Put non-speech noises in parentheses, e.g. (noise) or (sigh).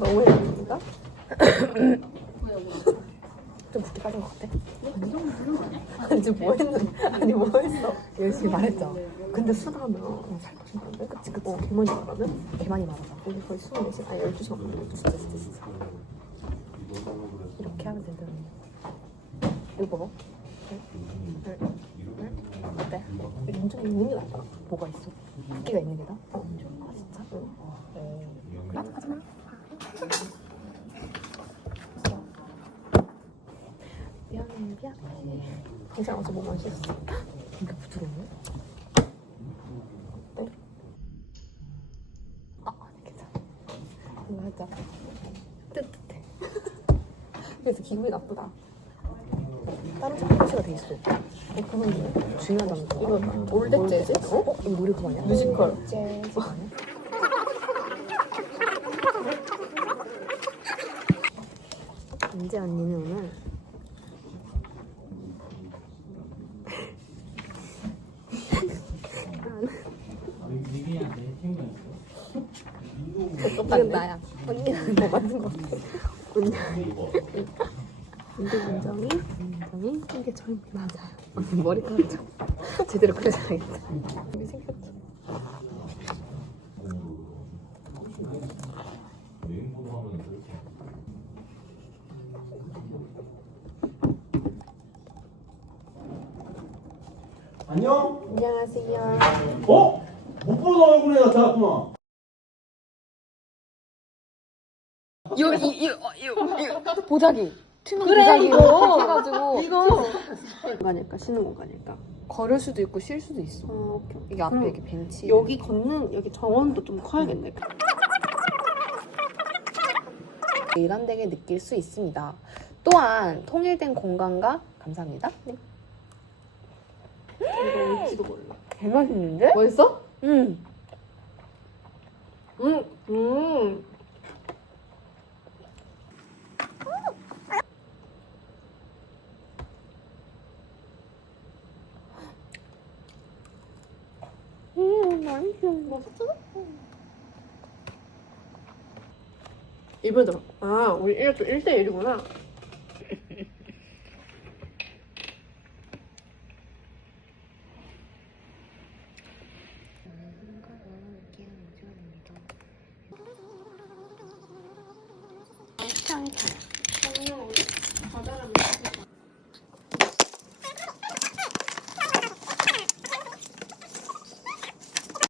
너무 예쁩니다. 좀 붓기 빠진 것 같아. 아니 지금 뭐 했는데? 아니 뭐 했어? 열심히 말했죠. 근데 수다하면 그냥 살거 싶은데? 그치 그치. 어, 개 많이 말하면? 개 많이 말하자. 우리 거의 24시, 아니 12시간 만에 진짜 진짜 진짜. 이렇게 하면 되더라고. 이거. 응? 응? 어때? 완전 있는 게 낫다. 뭐가 있어? 붓기가 있는 게 나? 어. 아 진짜? 응. 어. 나도 가지 마. 미안해. 당신 어제 뭐 마셨어? 이게 부드러워? 어때? 아 아니 괜찮아. 이거 살짝 뜨뜻해. (laughs) 그래서 기분이 나쁘다. 다른 차 표시가 돼 있어. 어, 그건 중요하다는 거. 이거 올댓 재즈? 어? 어? 이거 노래 아니야? 뮤지컬. 은재 (laughs) 언니는 오늘 이건 나야. 언니랑 뭐 맞는 거 같아. 언니. 이게 민정이, 민정이, 이게 저희 맞아요. 언니 머리카락 좀 제대로 그려줘야겠다. 이게 생겼죠. 안녕? 안녕하세요. 어? 못 보던 얼굴에 나타났구나. 이거 이 이거 보자기. 투명 그래, 보자기로 이거. 해가지고 이거 공간일까 쉬는 공간일까? 걸을 수도 있고 쉴 수도 있어. 어, 오케이. 이게 앞에 그럼 이게 벤치. 여기 걷는 여기 정원도 좀 커야겠네. 일관되게 느낄 수 있습니다. 또한 통일된 공간과 감사합니다. 네. 이거 올지도 몰라. 개 맛있는데? 맛있어? 음. 음, 음. 음, 맛있어. 맛있어? 이번에 들어. 아, 우리 이렇게 1대1이구나.